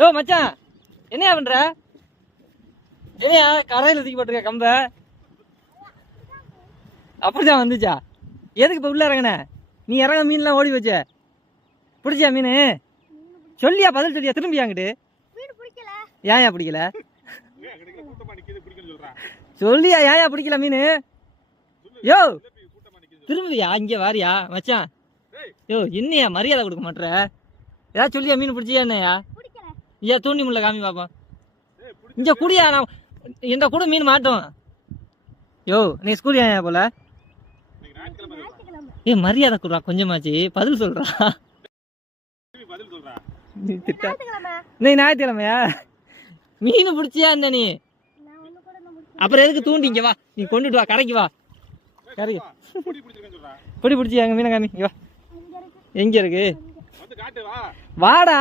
யோ மச்சான், என்னையா பண்ற? என்னையா கரையில தூக்கி போட்டுருக்க கம்ப? அப்படிதான் வந்துச்சா? எதுக்கு இப்ப உள்ள இறங்கின? நீ இறங்க மீன்லாம் ஓடி வச்ச. பிடிச்சியா மீன்? சொல்லியா, பதில் சொல்லியா? திரும்பியாங்கிட்டு ஏன்யா பிடிக்கல? சொல்லியா ஏன்யா பிடிக்கல மீன்? யோ திரும்பியா, இங்க வாரியா மச்சான்? யோ என்னையா மரியாதை கொடுக்க மாட்டேற? ஏதாவது சொல்லியா மீன் பிடிச்சியா என்னையா? ஏன் தூண்டி முள்ள காமி பாப்போம். இங்க குடியா, நான் இந்த கூட மீன் மாட்டோம். யோ நீ ஸ்கூல் ஏன் போல? ஏ மரியாதை கொடுறா கொஞ்சமாச்சு, பதில் சொல்றா. நீ ஞாயிற்றுக்கிழமையா மீன் பிடிச்சியா இந்த நீ? அப்புறம் எதுக்கு தூண்டி? இங்க வா, நீ கொண்டுட்டு வா, கரைக்கு வா. கரைக்கு பொடி பிடிச்சியா? எங்க மீனை காமி, இங்க வா. எங்க இருக்கு? வாடா.